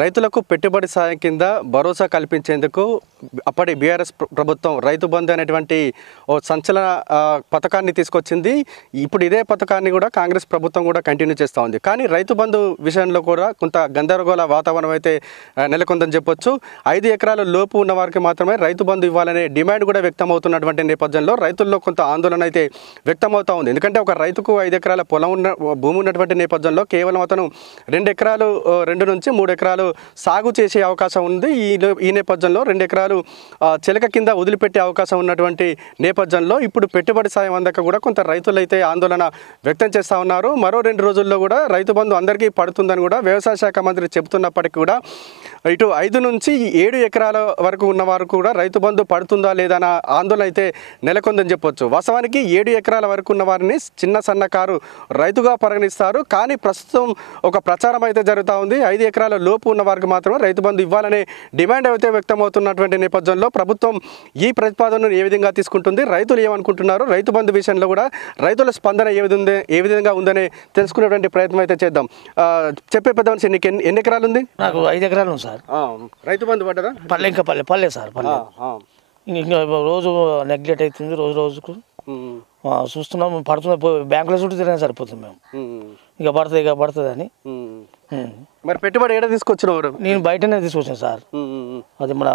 రైతులకు పెట్టుబడి సాయం కింద భరోసా కల్పించేందుకు అప్పటి బీఆర్ఎస్ ప్రభుత్వం రైతు బంధు అనేటువంటి ఓ సంచలన పథకాన్ని తీసుకొచ్చింది. ఇప్పుడు ఇదే పథకాన్ని కూడా కాంగ్రెస్ ప్రభుత్వం కూడా కంటిన్యూ చేస్తూ ఉంది. కానీ రైతు బంధు విషయంలో కూడా కొంత గందరగోళ వాతావరణం అయితే నెలకొందని చెప్పొచ్చు. 5 ఎకరాల లోపు ఉన్న వారికి మాత్రమే రైతు బంధు ఇవ్వాలనే డిమాండ్ కూడా వ్యక్తమవుతున్నటువంటి నేపథ్యంలో రైతుల్లో కొంత ఆందోళన అయితే వ్యక్తమవుతూ ఉంది. ఎందుకంటే ఒక రైతుకు 5 ఎకరాల భూమి ఉన్నటువంటి నేపథ్యంలో కేవలం అతను 2 ఎకరాలు 2 నుంచి 3 ఎకరాలు సాగు చేసే అవకాశం ఉంది. ఈ నేపథ్యంలో 2 ఎకరాలు చిలక కింద వదిలిపెట్టే అవకాశం ఉన్నటువంటి నేపథ్యంలో ఇప్పుడు పెట్టుబడి సాయం అందక కూడా కొంత రైతులు అయితే ఆందోళన వ్యక్తం చేస్తూ ఉన్నారు. మరో 2 రోజుల్లో కూడా రైతు బంధు అందరికీ పడుతుందని కూడా వ్యవసాయ శాఖ మంత్రి చెబుతున్నప్పటికీ కూడా ఇటు 5 నుంచి 7 ఎకరాల వరకు ఉన్న వారు కూడా రైతు బంధు పడుతుందా లేదా అన్న ఆందోళన అయితే నెలకొందని చెప్పొచ్చు. వాస్తవానికి 7 ఎకరాల వరకు ఉన్న వారిని చిన్న సన్నకారు రైతుగా పరిగణిస్తారు. కానీ ప్రస్తుతం ఒక ప్రచారం అయితే జరుగుతూ ఉంది. 5 ఎకరాల లోపు ఉన్న వారికి మాత్రమే రైతు బంధు ఇవ్వాలనే డిమాండ్ అయితే వ్యక్తమవుతున్నటువంటి నేపథ్యంలో ప్రభుత్వం ఈ ప్రతిపాదనను ఏ విధంగా తీసుకుంటుంది, రైతులు ఏమనుకుంటున్నారు, రైతు బంధు విషయంలో కూడా రైతుల స్పందన ఏ విధంగా ఉందని తెలుసుకునేటువంటి ప్రయత్నం అయితే చేద్దాం. చెప్పే పెద్ద మనిషి నీకు ఎన్ని ఎకరాలు ఉంది? నాకు 5 ఎకరాలు ఉంది సార్. రైతు బంధు పడ్డదా? పల్లె సార్, పల్లె. ఇంకా రోజు నెగ్లెక్ట్ అవుతుంది, రోజుకు చూస్తున్నాం. పడుతుంది, బ్యాంకులో చుట్టూ తిరిగినా సరిపోతుంది. మేము ఇక పడుతుంది అని. మరి పెట్టుబడి ఏడా తీసుకొచ్చినవారు? నేను బయటనే తీసుకొచ్చాను సార్. అది మన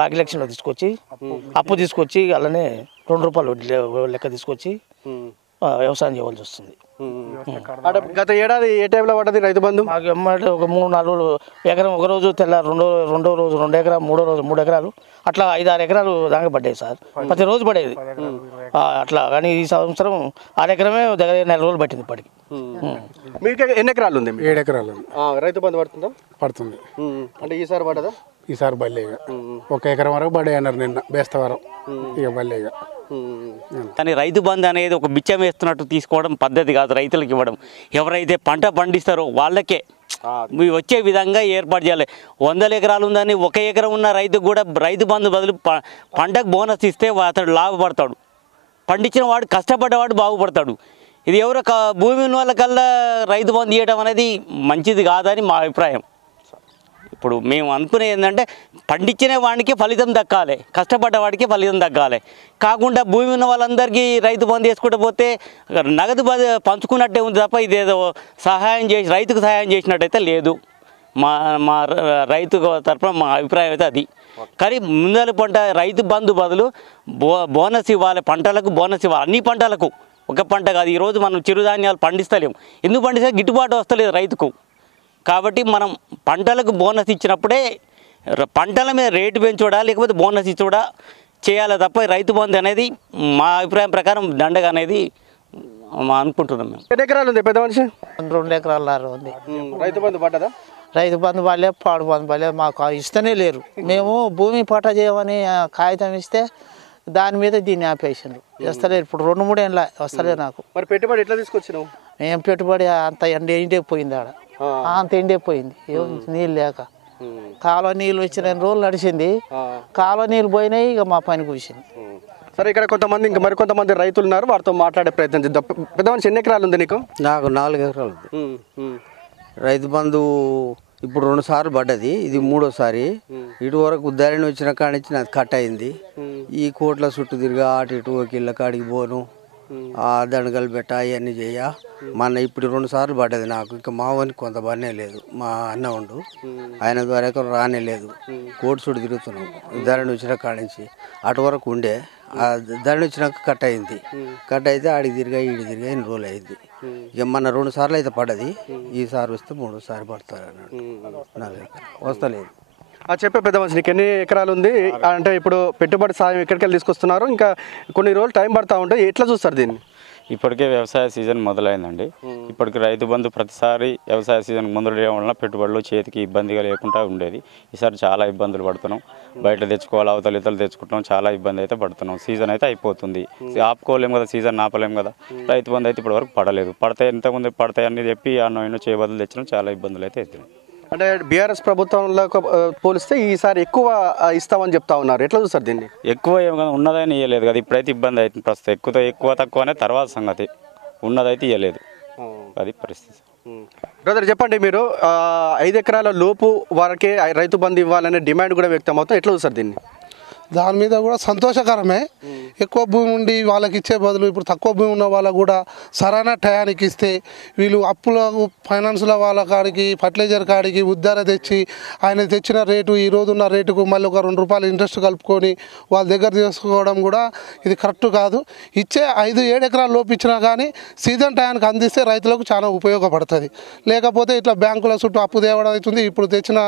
భాగ్యలక్ష్మిలో తీసుకొచ్చి అప్పు తీసుకొచ్చి అలానే ₹2 లెక్క తీసుకొచ్చి వ్యవసాయం చేయవలసి వస్తుంది. గత ఏడాది ఏ టైంలో పడ్డది రైతు బంధు? మాకు ఎమ్మటి ఒక 3-4 ఎకరం, ఒక రోజు తెల్లారు, రెండో రోజు 2 ఎకరాలు, మూడో రోజు 3 ఎకరాలు, అట్లా 5-6 ఎకరాలు దాకా పడ్డాయి సార్. ప్రతిరోజు పడేది అట్లా. కానీ ఈ సంవత్సరం 6 ఎకరమే దగ్గర 4 రోజులు పట్టింది ఇప్పటికి. మీకు ఎన్ని ఎకరాలు ఉంది? 7 ఎకరాలు. రైతు బంధు పడుతుందా? పడుతుంది. అంటే ఈసారి పడదా? ఈసారి బల్లేగా 1 ఎకరం వరకు పడే అన్నారు నిన్న బేస్తవారం. ఇక బల్లేగా. కానీ రైతు బంధు అనేది ఒక బిచ్చం వేస్తున్నట్టు తీసుకోవడం పద్ధతి కాదు. రైతులకు ఇవ్వడం, ఎవరైతే పంట పండిస్తారో వాళ్ళకే వచ్చే విధంగా ఏర్పాటు చేయాలి. 100 ఎకరాలు ఉందని 1 ఎకరం ఉన్న రైతుకు కూడా రైతు బంధు బదులు పంటకు బోనస్ ఇస్తే అతడు లాభపడతాడు. పండించిన వాడు, కష్టపడ్డవాడు బాగుపడతాడు. ఇది ఎవరో భూమి ఉన్న వాళ్ళకల్లా రైతు బంధు ఇవ్వడం అనేది మంచిది కాదని మా అభిప్రాయం. ఇప్పుడు మేము అనుకునేది ఏంటంటే పండించిన వాడికి ఫలితం దక్కాలి, కష్టపడ్డ వాడికి ఫలితం దక్కాలి. కాకుండా భూమి ఉన్న వాళ్ళందరికీ రైతు బంధు చేసుకుంటూ పోతే నగదు పంచుకున్నట్టే ఉంది తప్ప ఇదేదో రైతుకు సహాయం చేసినట్టయితే లేదు. మా రైతు తరఫున మా అభిప్రాయం అయితే అది. కానీ ముందల పంట రైతు బంధు బదులు బోనస్ ఇవ్వాలి, పంటలకు బోనస్ ఇవ్వాలి. అన్ని పంటలకు, ఒక పంట కాదు. ఈరోజు మనం చిరుధాన్యాలు పండిస్తలేము. ఎందుకు పండిస్తే గిట్టుబాటు వస్తలేదు రైతుకు. కాబట్టి మనం పంటలకు బోనస్ ఇచ్చినప్పుడే పంటల మీద రేటు పెంచుడా లేకపోతే బోనస్ ఇచ్చుడా చేయాలి తప్ప రైతు బంధు అనేది మా అభిప్రాయం ప్రకారం దండగ అనేది అనుకుంటున్నాం మేము. ఎన్ని ఎకరాలు ఉంది పెద్ద మనిషి? 2 ఎకరాలు ఉంది. రైతు బంధు పడ్డదా? రైతు బంధు వాళ్ళే, పాడు బంధు వాళ్ళే మాకు ఇస్తూనే లేరు. మేము భూమి పట్ట చేయమని కాగితం ఇస్తే దాని మీద దీన్ని ఆపేసిండ్రు. వస్తలేరు. ఇప్పుడు 2-3 ఏళ్ళ వస్తలేదు నాకు. మరి పెట్టుబడి ఎట్లా తీసుకొచ్చినావు? ఏం పెట్టుబడి అంత ఎండిపోయింది. ఆడ అంత ఎండిపోయింది. నీళ్ళు లేక కాలువ నీళ్ళు వచ్చిన 2 రోజులు నడిచింది. కాలువ నీళ్ళు పోయినాయి, ఇక మా పని కూర్చింది. సరే, ఇక్కడ కొంతమంది ఇంకా మరికొంతమంది రైతులు ఉన్నారు, వారితో మాట్లాడే ప్రయత్నం చేద్దాం. పెద్ద మనిషి ఎన్ని ఎకరాలు ఉంది నీకు? నాకు 4 ఎకరాలు ఉంది. రైతు బంధు ఇప్పుడు 2 సార్లు పడ్డది, ఇది 3వసారి. ఇటు వరకు ఉద్దారణ వచ్చిన కాడి నుంచి నాకు కట్ అయింది. ఈ కోట్ల చుట్టూ తిరిగా అటు ఇటు ఒక ఇళ్ళ కాడికి పోను, దండగలు పెట్ట అవన్నీ చేయ. మన ఇప్పుడు 2 సార్లు పడ్డది నాకు. ఇంకా మా వానికి కొంత పనే లేదు. మా అన్న ఉండు, ఆయన ద్వారా రానే లేదు. కోటి చుట్టూ తిరుగుతున్నాం ధరణ వచ్చిన కాడి నుంచి. అటు వరకు ఉండే ధరణ వచ్చినాక కట్ అయింది. కట్ అయితే ఆడికి తిరిగా ఈడికి తిరిగా 2 రోజులు అయింది. ఇక మన 2 సార్లు అయితే పడ్డది. ఈసారి వస్తే 3వసారి పడతారు అన్నాడు. 4 ఎకరాలు వస్తలేదు. చెప్పే పెద్ద మనిషి నీకు ఎన్ని ఎకరాలు ఉంది? అంటే ఇప్పుడు పెట్టుబడి సాయం ఎక్కడికి వెళ్ళి తీసుకొస్తున్నారు? ఇంకా కొన్ని రోజులు టైం పడతా ఉంటే ఎట్లా చూస్తారు దీన్ని? ఇప్పటికే వ్యవసాయ సీజన్ మొదలైందండి. ఇప్పటికి రైతు బంధు ప్రతిసారి వ్యవసాయ సీజన్ మొదలయ్యడం వలన పెట్టుబడులు చేతికి ఇబ్బందిగా లేకుండా ఉండేది. ఈసారి చాలా ఇబ్బందులు పడుతున్నాం. బయట తెచ్చుకోవాలి, అవతల ఇతలు తెచ్చుకుంటున్నాం. చాలా ఇబ్బంది అయితే పడుతున్నాం. సీజన్ అయితే అయిపోతుంది, ఆపుకోలేము కదా, సీజన్ ఆపలేము కదా. రైతు బంధు అయితే ఇప్పటివరకు పడలేదు. పడతాయి, ఇంతకుముందు పడతాయని చెప్పి అన్నో చేయబదులు తెచ్చినాం. చాలా ఇబ్బందులు అయితే అవుతున్నాయి. అంటే బీఆర్ఎస్ ప్రభుత్వంలో పోలిస్తే ఈసారి ఎక్కువ ఇస్తామని చెప్తా ఉన్నారు. ఎట్లా చూస్తారు దీన్ని? ఎక్కువ ఉన్నదని ఇవ్వలేదు కదా. ఇప్పుడైతే ఇబ్బంది అవుతుంది. ప్రస్తుతం ఎక్కువ తక్కువ అనే తర్వాత సంగతి. ఉన్నదైతే ఇవ్వలేదు. అది పరిస్థితి. బ్రదర్ చెప్పండి, మీరు 5 ఎకరాల లోపు వారికి రైతు బంధు ఇవ్వాలనే డిమాండ్ కూడా వ్యక్తం అవుతుంది, ఎట్లా చూస్తారు దీన్ని? దాని మీద కూడా సంతోషకరమే. ఎక్కువ భూమి ఉండి వాళ్ళకి ఇచ్చే బదులు ఇప్పుడు తక్కువ భూమి ఉన్న వాళ్ళకు కూడా సరైన టయానికి ఇస్తే వీళ్ళు అప్పుల ఫైనాన్స్ల వాళ్ళ కాడికి ఫర్టిలైజర్ కాడికి ఉద్దార తెచ్చి ఆయన తెచ్చిన రేటు ఈ రోజున్న రేటుకు మళ్ళీ ఒక 2 రూపాయలు ఇంట్రెస్ట్ కలుపుకొని వాళ్ళ దగ్గర చేసుకోవడం కూడా ఇది కరెక్ట్ కాదు. ఇచ్చే 5-7 ఎకరాల లోపు ఇచ్చినా కానీ సీజన్ టయానికి అందిస్తే రైతులకు చాలా ఉపయోగపడుతుంది. లేకపోతే ఇట్లా బ్యాంకుల చుట్టూ అప్పు తేవడం అవుతుంది. ఇప్పుడు తెచ్చిన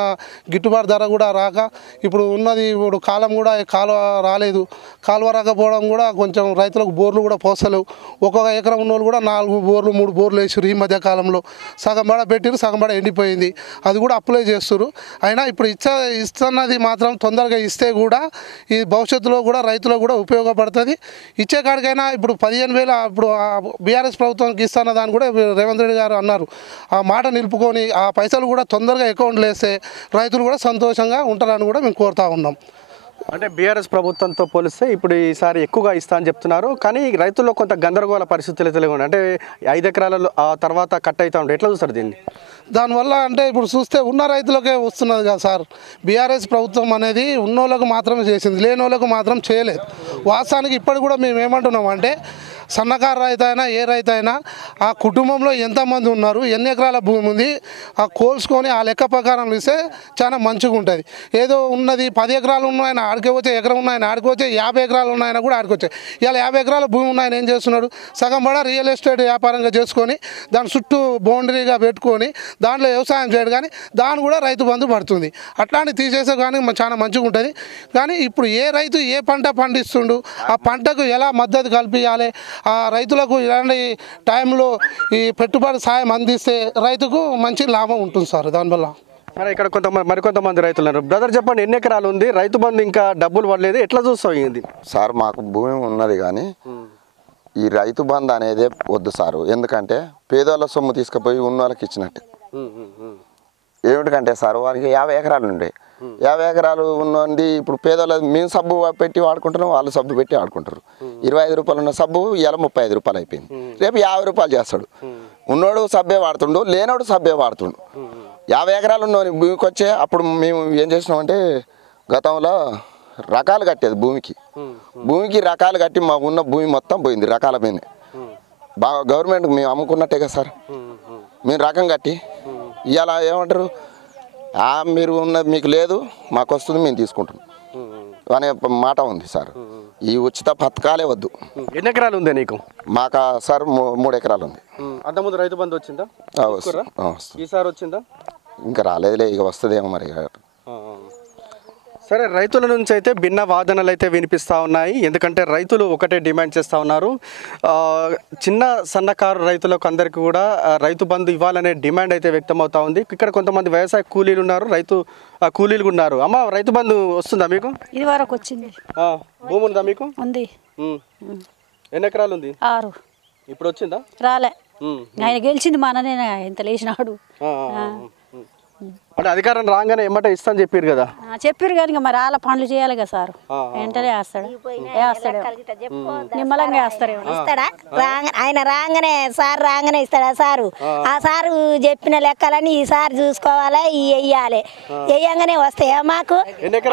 గిట్టుబాటు ధర కూడా రాక ఇప్పుడు ఉన్నది ఇప్పుడు కాలం కూడా కాలువ రాలేదు. కాలువ రాకపోవడం కూడా కొంచెం రైతులకు బోర్లు కూడా పోసలేవు. ఒక్కొక్క ఎకరం ఉన్న వాళ్ళు కూడా 4 బోర్లు 3 బోర్లు వేసారు. ఈ మధ్య కాలంలో సగం బడ పెట్టిరు, సగం బడ ఎండిపోయింది. అది కూడా అప్లై చేస్తారు. అయినా ఇప్పుడు ఇస్తున్నది మాత్రం తొందరగా ఇస్తే కూడా ఈ భవిష్యత్తులో కూడా రైతులకు కూడా ఉపయోగపడుతుంది. ఇచ్చే కాడికైనా ఇప్పుడు 15,000 ఇప్పుడు బీఆర్ఎస్ ప్రభుత్వానికి ఇస్తున్న దాన్ని కూడా రేవంత్ రెడ్డి గారు అన్నారు. ఆ మాట నిలుపుకొని ఆ పైసలు కూడా తొందరగా అకౌంట్లో వేస్తే రైతులు కూడా సంతోషంగా ఉంటారని కూడా మేము కోరుతా ఉన్నాం. అంటే బీఆర్ఎస్ ప్రభుత్వంతో పోలిస్తే ఇప్పుడు ఈసారి ఎక్కువగా ఇస్తా అని చెప్తున్నారు, కానీ రైతుల్లో కొంత గందరగోళ పరిస్థితులు అయితే ఉన్నాయి. అంటే 5 ఎకరాలలో ఆ తర్వాత కట్ అవుతూ ఉంటాయి, ఎట్లా చూస్తారు దీన్ని? దానివల్ల అంటే ఇప్పుడు చూస్తే ఉన్న రైతులకే వస్తున్నది కదా సార్. బీఆర్ఎస్ ప్రభుత్వం అనేది ఉన్నోళ్ళకు మాత్రమే చేసింది, లేని వాళ్ళకు మాత్రం చేయలేదు. వాస్తవానికి ఇప్పటికి కూడా మేము ఏమంటున్నాం అంటే సన్నకారు రైతు అయినా ఏ రైతు అయినా ఆ కుటుంబంలో ఎంతమంది ఉన్నారు, ఎన్ని ఎకరాల భూమి ఉంది, ఆ కోల్చుకొని ఆ లెక్క ప్రకారం ఇస్తే చాలా మంచిగా ఉంటుంది. ఏదో ఉన్నది 10 ఎకరాలు ఉన్నాయని ఆడికి ఎకరం ఉన్నాయని ఆడికి 50 ఎకరాలు ఉన్నాయని కూడా ఆడికి వచ్చాయి. ఇలా 50 ఎకరాల భూమి ఉన్నాయని ఏం చేస్తున్నాడు, సగం కూడా రియల్ ఎస్టేట్ వ్యాపారంగా చేసుకొని దాని చుట్టూ బౌండరీగా పెట్టుకొని దాంట్లో వ్యవసాయం చేయడు. కానీ దాని కూడా రైతు బంధు పడుతుంది. అట్లాంటి తీసేసే కానీ చాలా మంచిగా ఉంటుంది. కానీ ఇప్పుడు ఏ రైతు ఏ పంట పండిస్తుండు, ఆ పంటకు ఎలా మద్దతు కల్పించాలి, ఆ రైతులకు ఇలాంటి టైంలో ఈ పెట్టుబడి సాయం అందిస్తే రైతుకు మంచి లాభం ఉంటుంది సార్. దానివల్ల సరే, ఇక్కడ మరికొంతమంది రైతులు ఉన్నారు. బ్రదర్ చెప్పండి, ఎన్ని ఎకరాలు ఉంది, రైతు బంధు ఇంకా డబ్బులు పడలేదు, ఎట్లా చూస్తావు ఇది? సార్ మాకు భూమి ఉన్నది కానీ ఈ రైతు బంధు అనేది వద్దు సారు. ఎందుకంటే పేదోళ్ళ సొమ్ము తీసుకుపోయి ఉన్న వాళ్ళకి ఇచ్చినట్టే. ఏమిటికంటే సార్ వారికి 50 ఎకరాలు ఉండే 50 ఎకరాలు ఉన్నది ఇప్పుడు పేదోళ్ళ మేము సబ్బు పెట్టి వాడుకుంటున్నాం, వాళ్ళు సబ్బు పెట్టి ఆడుకుంటారు. 25 రూపాయలు ఉన్న సబ్బు ఇలా 35 రూపాయలు అయిపోయింది. రేపు 50 రూపాయలు చేస్తాడు. ఉన్నోడు సబ్బే వాడుతుండు, లేనోడు సబ్బే వాడుతుండు. 50 ఎకరాలు ఉన్న భూమికి వచ్చే అప్పుడు మేము ఏం చేసినామంటే గతంలో రకాలు కట్టేది భూమికి రకాలు కట్టి మా ఉన్న భూమి మొత్తం పోయింది రకాల మీద. బాగా గవర్నమెంట్కి మేము అమ్ముకున్నట్టే కదా సార్. మేము రకం కట్టి ఇవాళ ఏమంటారు, మీరు ఉన్నది మీకు లేదు, మాకు వస్తుంది, మేము తీసుకుంటాం అనే మాట ఉంది సార్. ఈ ఉచిత పథకాలే వద్దు. ఎన్ని ఎకరాలు ఉంది నీకు? మాకు సార్ 3 ఎకరాలు ఉంది. అంతకుముందు రైతు బంధు వచ్చిందా? ఈసారి వచ్చిందా? ఇంకా రాలేదులే, ఇక వస్తుందేమో మరి. సరే, రైతుల నుంచి అయితే భిన్న వాదనలు అయితే వినిపిస్తూ ఉన్నాయి. ఎందుకంటే రైతులు ఒకటే డిమాండ్ చేస్తూ ఉన్నారు. చిన్న సన్నకారు రైతులకు అందరికీ కూడా రైతు బంధు ఇవ్వాలనే డిమాండ్ అయితే వ్యక్తం అవుతా ఉంది. ఇక్కడ కొంతమంది వ్యవసాయ కూలీలు ఉన్నారు, రైతు కూలీలు ఉన్నారు. అమ్మ, రైతు బంధు వస్తుందా మీకు? ఇది వరకు వచ్చింది. భూమి ఉందా మీకు? ఉంది. ఎన్ని ఎకరాలు ఉంది? 6. ఇప్పుడు వచ్చిందా? రాలే. ఆయన గెలిచింది మననే, ఎంత లేచినాడు. అంటే అధికారం రాగానే ఏమంటే ఇస్తాను చెప్పారు కదా. చెప్పారు కానీ మరి వాళ్ళ పనులు చేయాలి కదా సార్. వెంటనే వేస్తాడు, నిమ్మలంగా వేస్తారు. ఇస్తాడా? ఆయన రాగానే సార్ రాగానే ఇస్తాడా సారు? ఆ సారు చెప్పిన లెక్కలని ఈ సార్ చూసుకోవాలి, వెయ్యాలి. వెయ్యంగానే వస్తాయా మాకు?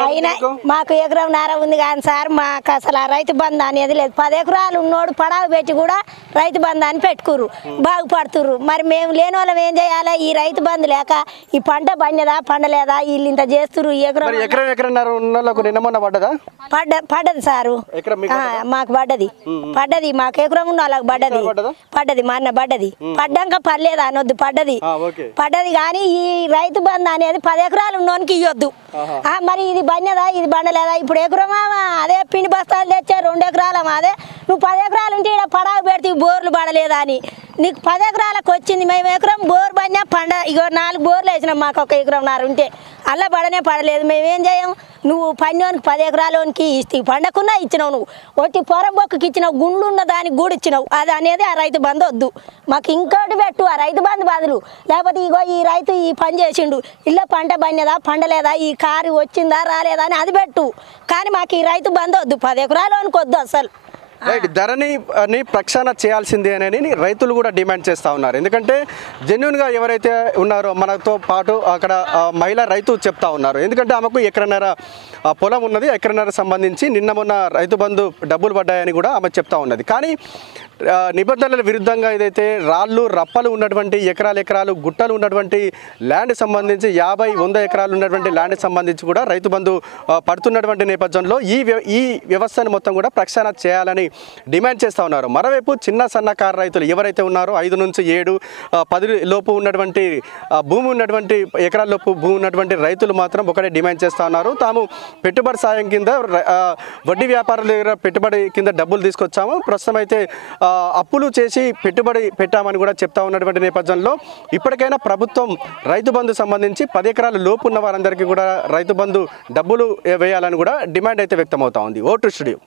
అయినా మాకు 1.5 ఎకరం ఉంది కానీ సార్ మాకు అసలు ఆ రైతు బంధు అనేది లేదు. 10 ఎకరాలు ఉన్నోడు పడావు పెట్టి కూడా రైతు బంధు అని పెట్టుకురు, బాగుపడుతుర్రు. మరి మేము లేని వాళ్ళం ఏం చేయాలి? ఈ రైతు బంధు లేక ఈ పంట పండదా పండలేదా వీళ్ళు ఇంత చేస్తురు. పడ్డది సారు, మాకు పడ్డది. మాకు ఎకరం ఉన్న వాళ్ళకి పడ్డది మా అన్న పడ్డది. పడ్డాక పర్లేదు అనొద్దు, పడ్డది కానీ ఈ రైతు బంధు అనేది 10 ఎకరాలు ఉన్నోనికి ఇవ్వద్దు. మరి ఇది బండదా ఇది బండలేదా? ఇప్పుడు ఎకరమా అదే పిండి బస్తాలు తెచ్చా 2 ఎకరాల అదే. నువ్వు 10 ఎకరాలు ఉంటే ఇక్కడ పడావు పెడితే బోర్లు పడలేదా అని. నీకు 10 ఎకరాలకు వచ్చింది, మేము ఎకరం బోర్ పడినా పండ. ఇగో 4 బోర్లు వేసినాం, మాకు 1 ఎకరంన్నర ఉంటే అలా పడలేదు. మేమేం చేయం? నువ్వు పన్నోనికి 10 ఎకరాలోనికి ఇస్తే పండకున్నా ఇచ్చినావు, నువ్వు ఒట్టి పొరంబొక్కకి ఇచ్చినావు, గుండ్లు ఉన్న దానికి కూడా ఇచ్చినావు. అది అనేది ఆ రైతు బంధు వద్దు మాకు. ఇంకోటి పెట్టు ఆ రైతు బంధు బదులు. లేకపోతే ఇగో ఈ రైతు ఈ పని చేసిండు, ఇల్లు పంట పండేదా పండలేదా, ఈ కారు వచ్చిందా రాలేదా అని అది పెట్టు. కానీ మాకు ఈ రైతు బంధు వద్దు, 10 ఎకరాలోనికి వద్దు అసలు. రైట్ ధరణిని ప్రక్షాళన చేయాల్సిందే అని రైతులు కూడా డిమాండ్ చేస్తూ ఉన్నారు. ఎందుకంటే జెన్యున్గా ఎవరైతే ఉన్నారో మనతో పాటు అక్కడ మహిళా రైతు చెప్తా ఉన్నారు. ఎందుకంటే ఆమెకు ఎకరన్నర పొలం ఉన్నది, ఎకరన్నర సంబంధించి నిన్న మొన్న రైతు బంధు డబ్బులు పడ్డాయని కూడా ఆమె చెప్తా ఉన్నది. కానీ నిబంధనల విరుద్ధంగా ఏదైతే రాళ్ళు రప్పలు ఉన్నటువంటి ఎకరాలు గుట్టలు ఉన్నటువంటి ల్యాండ్ సంబంధించి 50-100 ఎకరాలు ఉన్నటువంటి ల్యాండ్ సంబంధించి కూడా రైతు బంధు పడుతున్నటువంటి నేపథ్యంలో ఈ వ్యవస్థను మొత్తం కూడా ప్రక్షాళన చేయాలని డిమాండ్ చేస్తూ ఉన్నారు. మరోవైపు చిన్న సన్నకారు రైతులు ఎవరైతే ఉన్నారో 5 నుంచి 7, 10 లోపు ఉన్నటువంటి భూమి ఉన్నటువంటి ఎకరాల లోపు భూమి ఉన్నటువంటి రైతులు మాత్రం ఒకటే డిమాండ్ చేస్తూ ఉన్నారు. తాము పెట్టుబడి సాయం కింద వడ్డీ వ్యాపారుల దగ్గర పెట్టుబడి కింద డబ్బులు తీసుకొచ్చాము, ప్రస్తుతం అయితే అప్పులు చేసి పెట్టుబడి పెట్టామని కూడా చెప్తా ఉన్నటువంటి నేపథ్యంలో ఇప్పటికైనా ప్రభుత్వం రైతు బంధు సంబంధించి 10 ఎకరాల లోపు ఉన్న వారందరికీ కూడా రైతు బంధు డబ్బులు వేయాలని కూడా డిమాండ్ అయితే వ్యక్తమవుతా ఉంది. Vote studio.